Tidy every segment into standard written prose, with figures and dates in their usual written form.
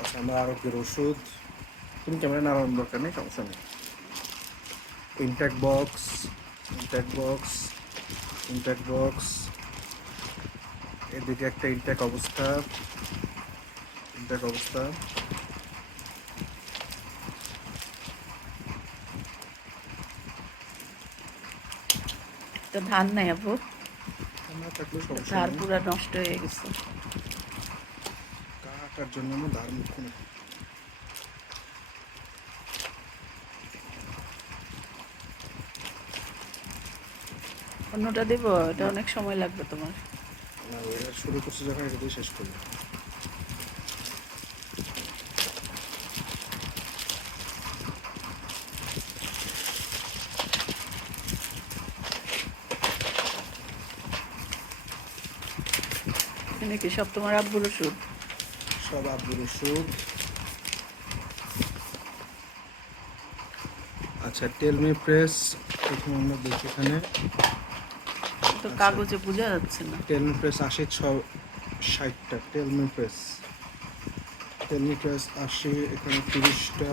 আচ্ছা, আমরা আরোগ্যের ওষুধ, তুমি ক্যামেরা নামানোর দরকার নেই, সমস্যা নেই। Intake box, intake box, intake box, এদিকে একটা ইনটেক অবস্থা, ইনটেক অবস্থা। তো ধান নাই আপু, না থাকলেও সমস্যা ধার নেই, পুরা নষ্ট হয়ে গেছে। কাটার জন্য আমার ধার মুক্ত নেই। অন্যটা দিব, এটা অনেক সময় লাগবে তোমার। না, এটা শুরু করছে যখন এটা দিয়ে শেষ করবো। এখানে কি সব তোমার আব্বুর ওষুধ? সব আব্বুর ওষুধ। আচ্ছা, টেলমি প্রেস, প্রথম আমরা দেখি এখানে। তো আচ্ছা, কাগজে বোঝা যাচ্ছে না। টেলমি প্রেস 80-60টা টেলমি প্রেস, টেলমি প্রেস 80, এখানে 30টা,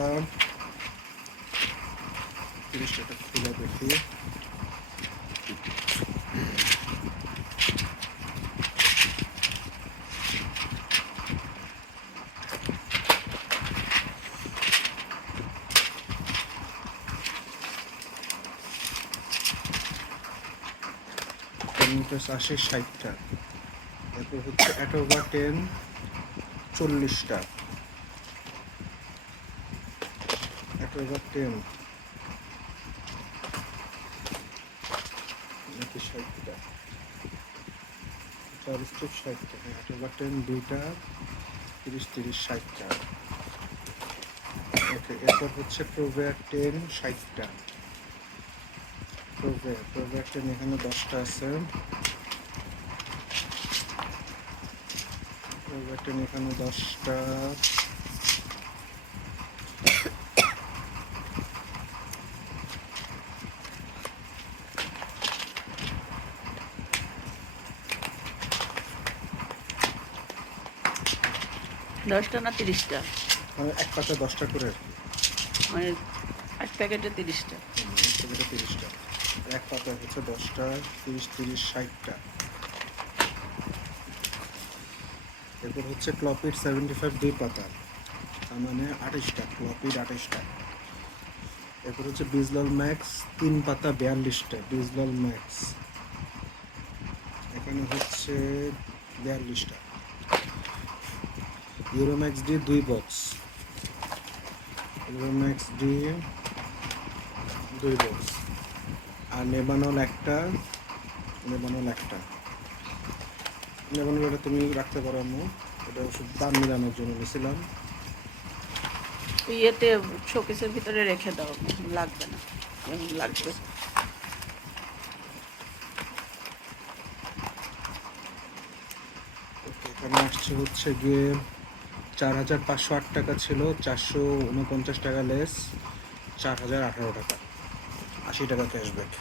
30টা খুলে দেখি। টেলমি প্রেস 80-60টা। এরপর হচ্ছে অ্যাটোভা 10 40টা, অ্যাটোভা 10 নাকি 60টা, 40-60টা, হ্যাঁ অ্যাটোভা 10 2টা, 30-30-60টা। ওকে, এরপর হচ্ছে প্রোভেয়ার 10 60টা, প্রোভেয়ার 10 এখানে 10টা আছে, প্রোভেয়ার 10 এখানে 10টা, দশটা না 30টা? মানে এক পাতা 10টা করে আর কি। মানে এক প্যাকেটে 30টা। সেটা 30টা, এক পাতা হচ্ছে 10টা, 30-30-60টা। এরপর হচ্ছে ক্লপিড 75 2 পাতা, তার মানে 28টা, ক্লপিড 28টা। এরপর হচ্ছে বিজলল ম্যাক্স 3 পাতা 42টা, বিজলল ম্যাক্স এখানে হচ্ছে 42টা। ইউরোম্যাক্স ডি 2 বক্স, ইউরোম্যাক্স ডি 2 বক্স, আর নেবানল একটা, নেবানল একটা। নেবানল এটা তুমি রাখতে পারো, আমি এটা ওষুধ দাম মিলানোর জন্য নিয়েছিলাম। ইয়েতে শোকেসের ভিতরে রেখে দাও, লাগবে না, এমন লাগবে। ওকে, এখানে আসছে হচ্ছে গিয়ে 4508 টাকা ছিল, 449 টাকা লেস, 4018 টাকা, 80 টাকা ক্যাশব্যাক।